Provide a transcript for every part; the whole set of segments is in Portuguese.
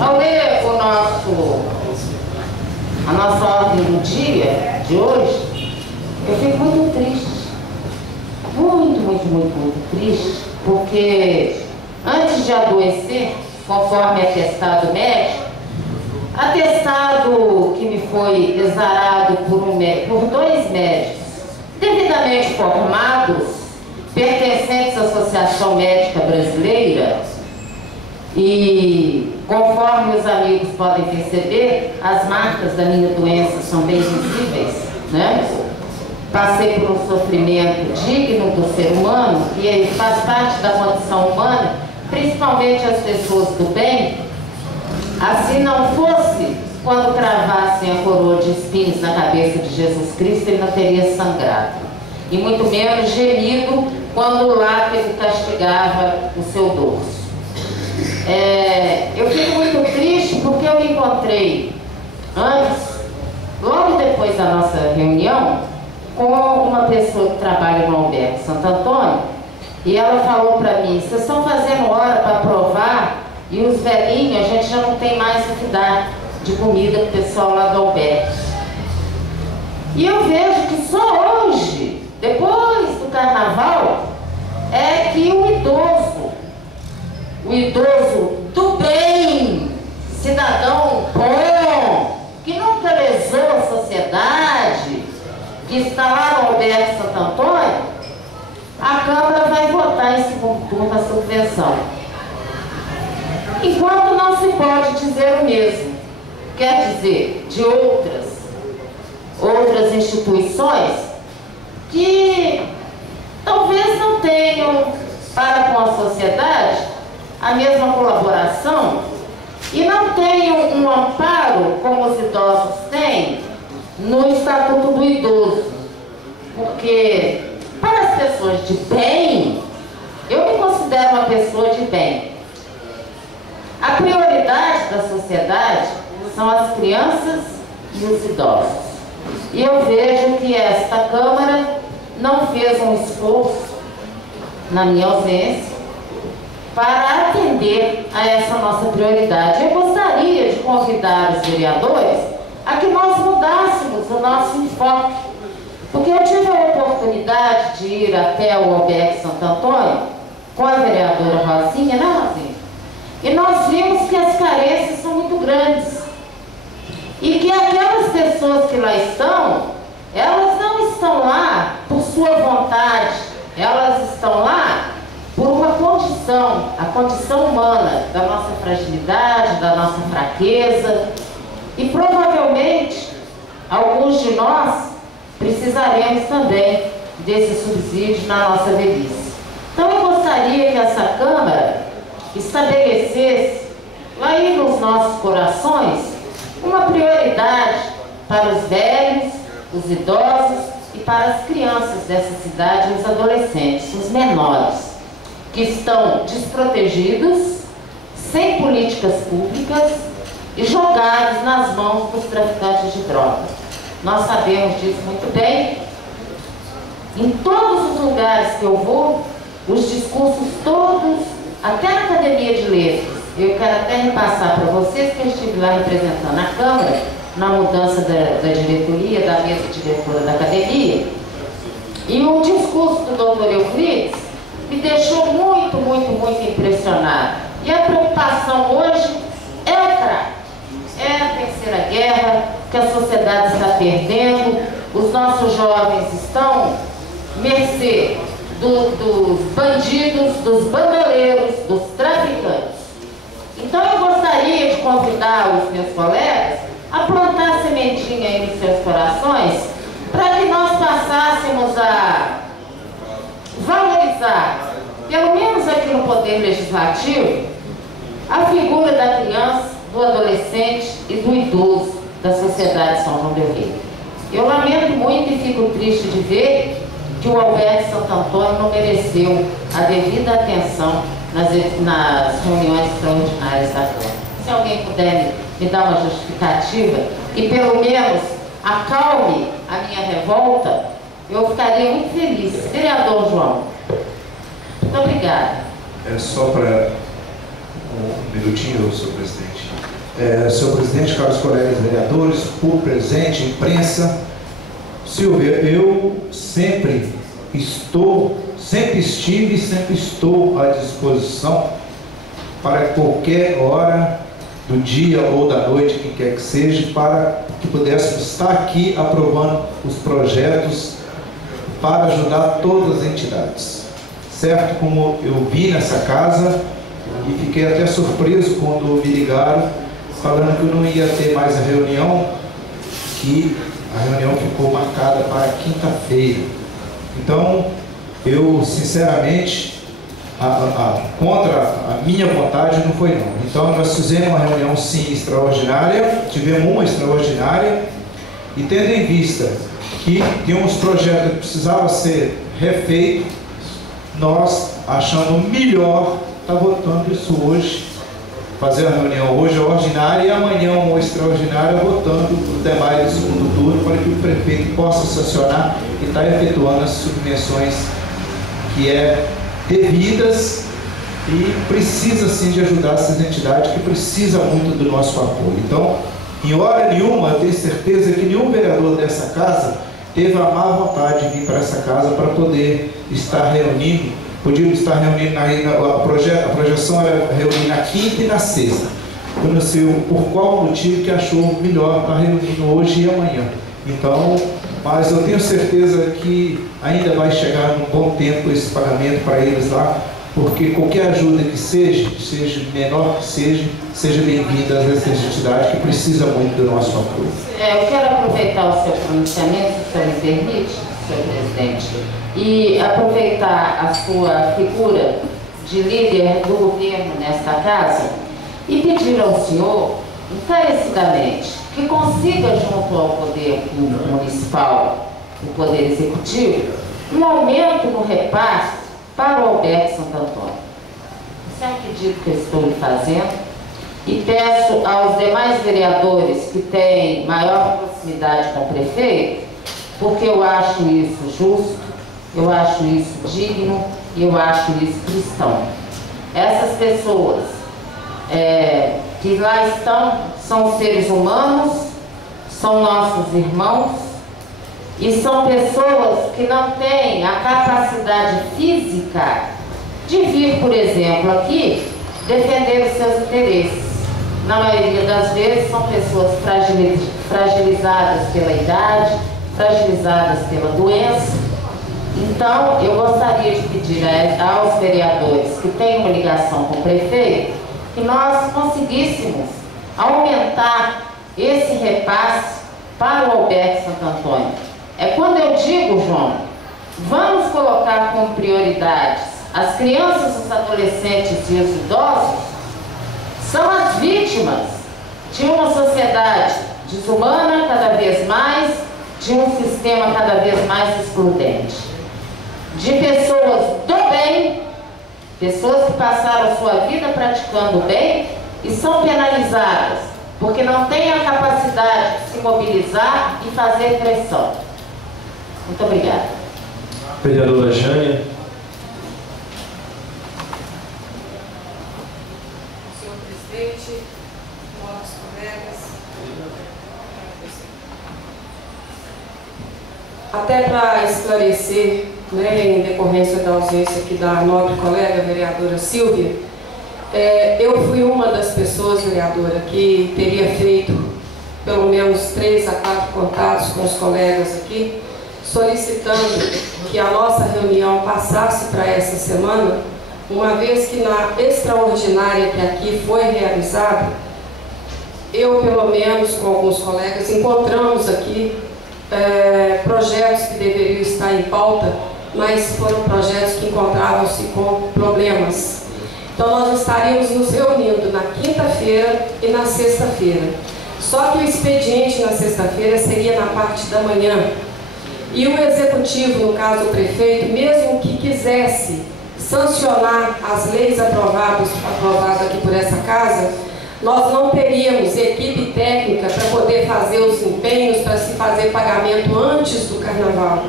Ao ler a nossa ordem do dia de hoje, eu fico muito triste. Muito triste, porque antes de adoecer, conforme atestado médico, atestado que me foi exarado por dois médicos devidamente formados, pertencentes à Associação Médica Brasileira, e conforme os amigos podem perceber, as marcas da minha doença são bem visíveis, né? Passei por um sofrimento digno do ser humano, e faz parte da condição humana, principalmente as pessoas do bem. Assim não fosse, quando cravassem a coroa de espinhos na cabeça de Jesus Cristo, ele não teria sangrado, e muito menos gemido quando o lápis castigava o seu dorso. Eu fico muito triste porque eu me encontrei antes, logo depois da nossa reunião, com uma pessoa que trabalha no Albergue Santo Antônio, e ela falou para mim: vocês estão fazendo hora para provar, e os velhinhos, a gente já não tem mais o que dar de comida para o pessoal lá do Albergue. E eu vejo que só hoje, depois do carnaval, é que o idoso do bem, cidadão bom, que nunca lesou a sociedade, que está lá no Albergue Santo Antônio, a Câmara vai votar em segundo turno a subvenção. Enquanto não se pode dizer o mesmo, quer dizer, de outras instituições que talvez não tenham para com a sociedade a mesma colaboração e não tenham um amparo como os idosos têm no Estatuto do Idoso. Porque para as pessoas de bem, eu me considero uma pessoa de bem. A prioridade da sociedade são as crianças e os idosos. E eu vejo que esta Câmara não fez um esforço, na minha ausência, para atender a essa nossa prioridade. Eu gostaria de convidar os vereadores a que nós mudássemos o nosso enfoque, porque eu tive a oportunidade de ir até o Albergue Santo Antônio com a vereadora Rosinha, né, Rosinha? E nós vimos que as carências são muito grandes e que aquelas pessoas que lá estão, elas não estão lá por sua vontade, elas estão lá por uma condição, a condição humana, da nossa fragilidade, da nossa fraqueza, e provavelmente alguns de nós precisaremos também desse subsídio na nossa velhice. Então eu gostaria que essa Câmara estabelecesse lá aí nos nossos corações uma prioridade para os velhos, os idosos e para as crianças dessa cidade e os adolescentes, os menores, que estão desprotegidos, sem políticas públicas e jogados nas mãos dos traficantes de drogas. Nós sabemos disso muito bem. Em todos os lugares que eu vou, os discursos todos, até na Academia de Letras, eu quero até repassar para vocês que eu estive lá representando a Câmara na mudança da diretoria, da mesa diretora da Academia, e o discurso do Dr. Euclides me deixou muito impressionado. E a preocupação hoje é o crack, é a terceira guerra que a sociedade está perdendo. Os nossos jovens estão mercê dos bandidos, dos bandoleiros, dos traficantes. Então eu gostaria de convidar os meus colegas a plantar a sementinha aí nos seus corações, para que nós passássemos a valorizar, pelo menos aqui no Poder Legislativo, a figura da criança, do adolescente e do idoso da sociedade de São João del Rei. Eu lamento muito e fico triste de ver que o Albergue Santo Antônio não mereceu a devida atenção nas reuniões extraordinárias da Câmara. Se alguém puder me dar uma justificativa e pelo menos acalme a minha revolta, eu ficaria muito feliz. Vereador João, muito obrigada. É só para Um minutinho, senhor presidente. Senhor presidente, caros colegas vereadores, público presente, imprensa. Silvia, eu sempre estive e sempre estou à disposição para qualquer hora do dia ou da noite, que quer que seja, para que pudéssemos estar aqui aprovando os projetos para ajudar todas as entidades. Certo? Como eu vi nessa casa e fiquei até surpreso quando me ligaram falando que eu não ia ter mais a reunião, que a reunião ficou marcada para quinta-feira. Então, eu sinceramente, contra a minha vontade não foi não. Então nós fizemos uma reunião sim extraordinária, tivemos uma extraordinária, e tendo em vista que tinha uns projetos que precisavam ser refeitos, nós achamos melhor estar votando isso hoje, fazer a reunião hoje ordinária e amanhã uma extraordinária votando os demais do segundo turno, para que o prefeito possa sancionar e estar efetuando as subvenções que devidas, e precisa sim de ajudar essas entidades que precisam muito do nosso apoio. Então, em hora nenhuma, eu tenho certeza que nenhum vereador dessa casa teve a má vontade de vir para essa casa para poder estar reunindo. Podíamos estar reunindo, a projeção era reunir na quinta e na sexta. Eu não sei por qual motivo que achou melhor estar reunindo hoje e amanhã. Então, mas eu tenho certeza que ainda vai chegar num bom tempo esse pagamento para eles lá, porque qualquer ajuda que seja menor que seja bem-vinda a essas entidades que precisam muito do nosso apoio. Eu quero aproveitar o seu pronunciamento, se o senhor me permite, senhor presidente, e aproveitar a sua figura de líder do governo nesta casa e pedir ao senhor, encarecidamente, que consiga, junto ao poder público municipal, o poder executivo, um aumento no repasse para o Albergue Santo Antônio. Esse é um pedido que eu estou lhe fazendo e peço aos demais vereadores que têm maior proximidade com o prefeito, porque eu acho isso justo, eu acho isso digno e eu acho isso cristão. Essas pessoas que lá estão são seres humanos, são nossos irmãos e são pessoas que não têm a capacidade física de vir, por exemplo, aqui defender os seus interesses. Na maioria das vezes são pessoas fragilizadas pela idade, fragilizadas pela doença. Então, eu gostaria de pedir aos vereadores que têm uma ligação com o prefeito que nós conseguíssemos aumentar esse repasse para o Albergue Santo Antônio. É quando eu digo, João, vamos colocar como prioridades as crianças, os adolescentes e os idosos, são as vítimas de uma sociedade desumana cada vez mais, de um sistema cada vez mais excludente, de pessoas do bem, pessoas que passaram a sua vida praticando o bem e são penalizadas porque não têm a capacidade de se mobilizar e fazer pressão. Muito obrigada. Vereadora Jânia. Senhor presidente, novos colegas, até para esclarecer, em decorrência da ausência aqui da nobre colega vereadora Silvia, eu fui uma das pessoas, vereadora, que teria feito pelo menos 3 a 4 contatos com os colegas aqui, solicitando que a nossa reunião passasse para essa semana, uma vez que na extraordinária que aqui foi realizada, eu, pelo menos, com alguns colegas, encontramos aqui projetos que deveriam estar em pauta, mas foram projetos que encontravam-se com problemas. Então nós estaríamos nos reunindo na quinta-feira e na sexta-feira. Só que o expediente na sexta-feira seria na parte da manhã. E o executivo, no caso o prefeito, mesmo que quisesse sancionar as leis aprovadas aqui por essa casa, nós não teríamos equipe técnica para poder fazer os empenhos, para se fazer pagamento antes do carnaval.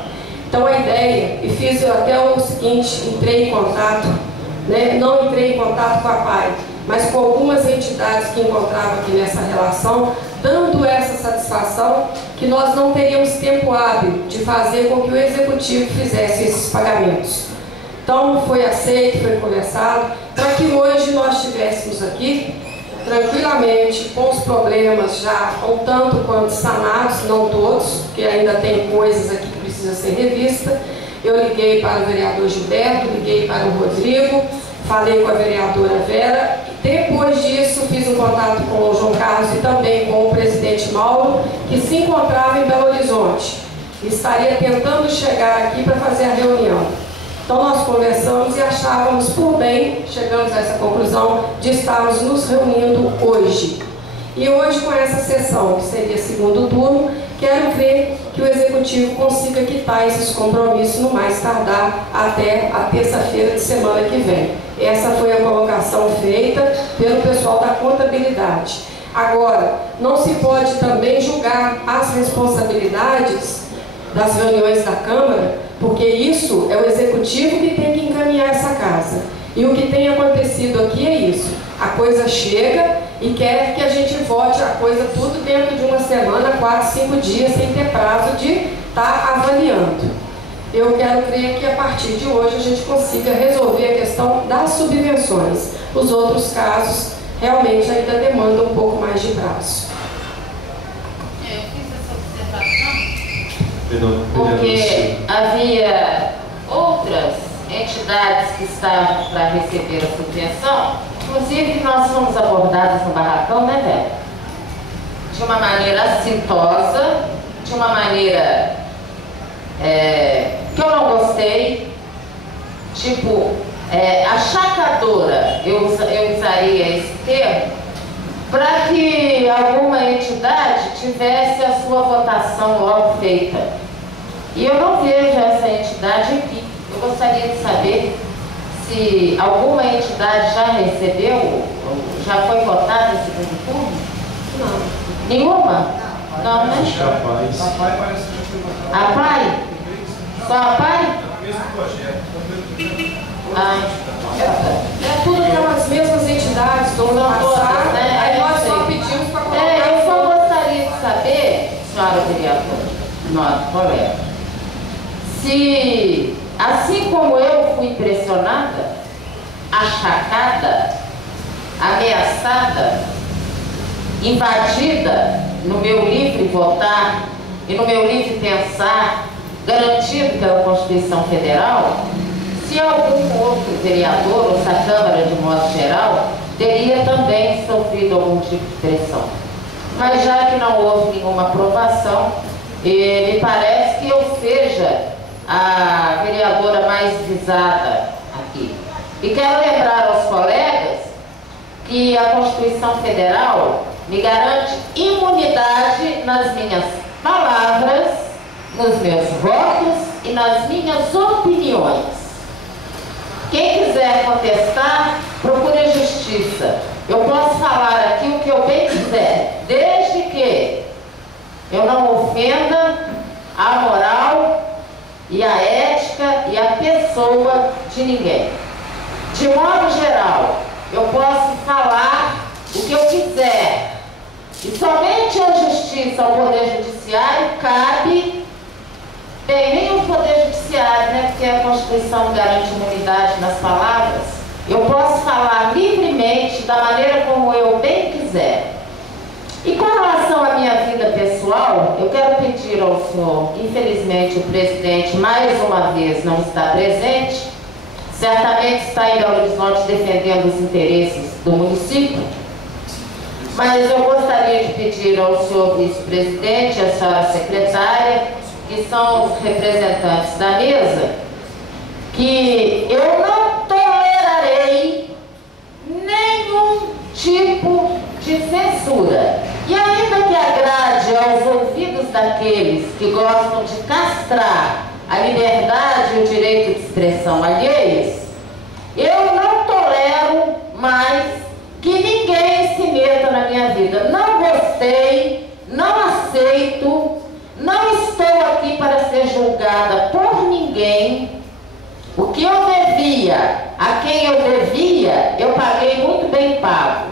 Então a ideia, e fiz até o seguinte, entrei em contato, não entrei em contato com a PAI, mas com algumas entidades que encontravam aqui nessa relação, dando essa satisfação que nós não teríamos tempo hábil de fazer com que o Executivo fizesse esses pagamentos. Então, foi aceito, foi conversado, para que hoje nós estivéssemos aqui, tranquilamente, com os problemas já um tanto quanto sanados, não todos, porque ainda tem coisas aqui que precisam ser revistas. Eu liguei para o vereador Gilberto, liguei para o Rodrigo, falei com a vereadora Vera. Depois disso, fiz um contato com o João Carlos e também com o presidente Mauro, que se encontrava em Belo Horizonte. Estaria tentando chegar aqui para fazer a reunião. Então nós conversamos e achávamos por bem, chegamos a essa conclusão, de estarmos nos reunindo hoje. E hoje, com essa sessão, que seria segundo turno, quero ver que o Executivo consiga quitar esses compromissos no mais tardar até a terça-feira de semana que vem. Essa foi a colocação feita pelo pessoal da contabilidade. Agora, não se pode também julgar as responsabilidades das reuniões da Câmara, porque isso é o Executivo que tem que encaminhar essa casa. E o que tem acontecido aqui é isso. A coisa chega e quer que a gente vote a coisa tudo dentro de uma semana, 4, 5 dias, sem ter prazo de estar avaliando. Eu quero crer que a partir de hoje a gente consiga resolver a questão das subvenções. Os outros casos realmente ainda demandam um pouco mais de prazo. Eu fiz essa observação porque havia outras entidades que estavam para receber a subvenção, inclusive nós fomos abordadas no barracão, né, velho? De uma maneira assintosa, de uma maneira que eu não gostei, tipo, achacadora, eu usaria esse termo, para que alguma entidade tivesse a sua votação logo feita. E eu não vejo essa entidade aqui. Eu gostaria de saber se alguma entidade já recebeu, já foi votada em segundo turno? Não. Nenhuma? Não, né? Capaz. A PAI parece que já foi votada. A PAI? Só a PAI? Mesmo projeto. É tudo aquelas mesmas entidades do ano passado, né? aí nós só pedimos para colocar. Eu só gostaria de saber, senhora vereadora, nossa colega, se, assim como eu fui pressionada, achacada, ameaçada, invadida no meu livre votar e no meu livre pensar, garantido pela Constituição Federal, se algum outro vereador, ou se a Câmara de modo geral, teria também sofrido algum tipo de pressão. Mas já que não houve nenhuma aprovação, me parece que eu seja a vereadora mais visada aqui. E quero lembrar aos colegas que a Constituição Federal me garante imunidade nas minhas palavras, nos meus votos e nas minhas opiniões. Quem quiser contestar, procure a justiça. Eu posso falar aqui o que eu bem quiser, desde que eu não ofenda a moral e a ética e a pessoa de ninguém. De modo geral, eu posso falar o que eu quiser. E somente a justiça, ao Poder Judiciário, cabe. Tem nem o Poder Judiciário, né? Porque a Constituição garante imunidade nas palavras. Eu posso falar livremente, da maneira como eu bem quiser. E com relação à minha vida pessoal, eu quero pedir ao senhor, infelizmente o presidente mais uma vez não está presente, certamente está em Belo Horizonte defendendo os interesses do município, mas eu gostaria de pedir ao senhor vice-presidente, à senhora secretária, que são os representantes da mesa, que eu não tolerarei nenhum tipo de censura. E ainda que agrade aos ouvidos daqueles que gostam de castrar a liberdade e o direito de expressão alheios, eu não tolero mais que ninguém se meta na minha vida. Não gostei, não aceito, não estou aqui para ser julgada por ninguém. O que eu devia, a quem eu devia, eu paguei muito bem pago.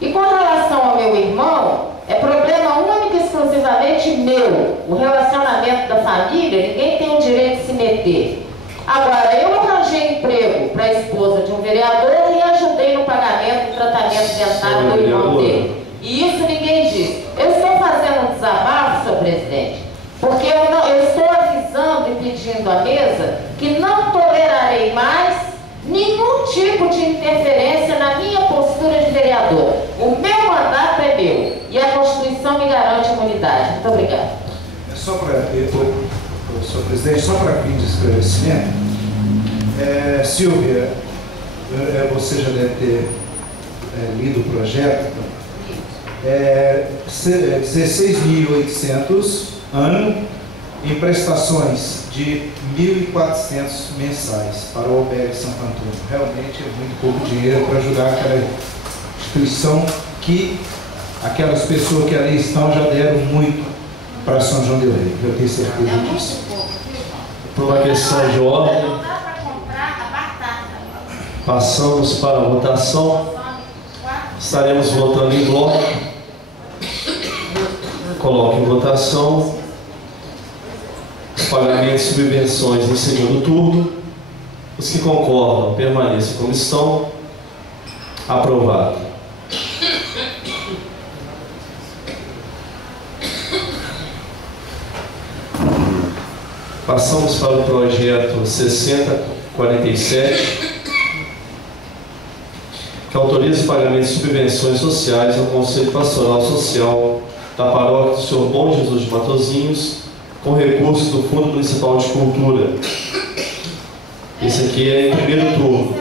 E com relação ao meu irmão, é problema único e exclusivamente meu. O relacionamento da família, ninguém tem o direito de se meter. Agora, eu arranjei emprego para a esposa de um vereador e ajudei no pagamento do tratamento dentário do irmão dele. E isso ninguém diz. Eu estou fazendo um desabafo, senhor presidente, porque eu estou avisando e pedindo à mesa que não tolerarei mais nenhum tipo de interferência na minha postura de vereador. O meu mandato é meu e a Constituição me garante a imunidade. Muito obrigada. É só para, senhor presidente, só para fim de esclarecimento, Silvia, você já deve ter lido o projeto, 16.800 ano em prestações de 1.400 mensais para o Albergue Santo Antônio. Realmente é muito pouco dinheiro para ajudar aquela instituição que aquelas pessoas que ali estão já deram muito para São João del Rei. Eu tenho certeza disso. Por uma questão de ordem, Não dá para comprar a batata. passamos para a votação. Estaremos votando em bloco. Coloque em votação os pagamentos e subvenções em segundo turno. Os que concordam, permaneçam como estão. Aprovado. Passamos para o projeto 6047, que autoriza o pagamento de subvenções sociais ao Conselho Pastoral Social da Paróquia do Senhor Bom Jesus de Matozinhos, com recursos do Fundo Municipal de Cultura. Esse aqui é em primeiro turno.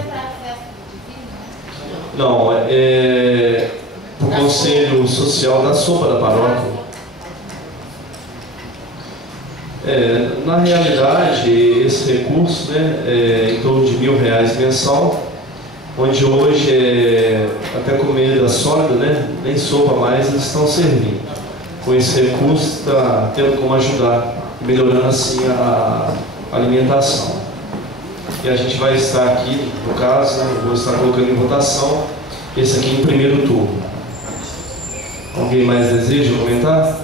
Não, é o Conselho Social da sopa da paróquia. Na realidade, esse recurso, é em torno de R$1.000 mensal, onde hoje, até comida sólida, nem sopa mais eles estão servindo. Com esse recurso, está tendo como ajudar, melhorando assim a alimentação. E a gente vai estar aqui, no caso, vou estar colocando em votação esse aqui em primeiro turno. Alguém mais deseja comentar?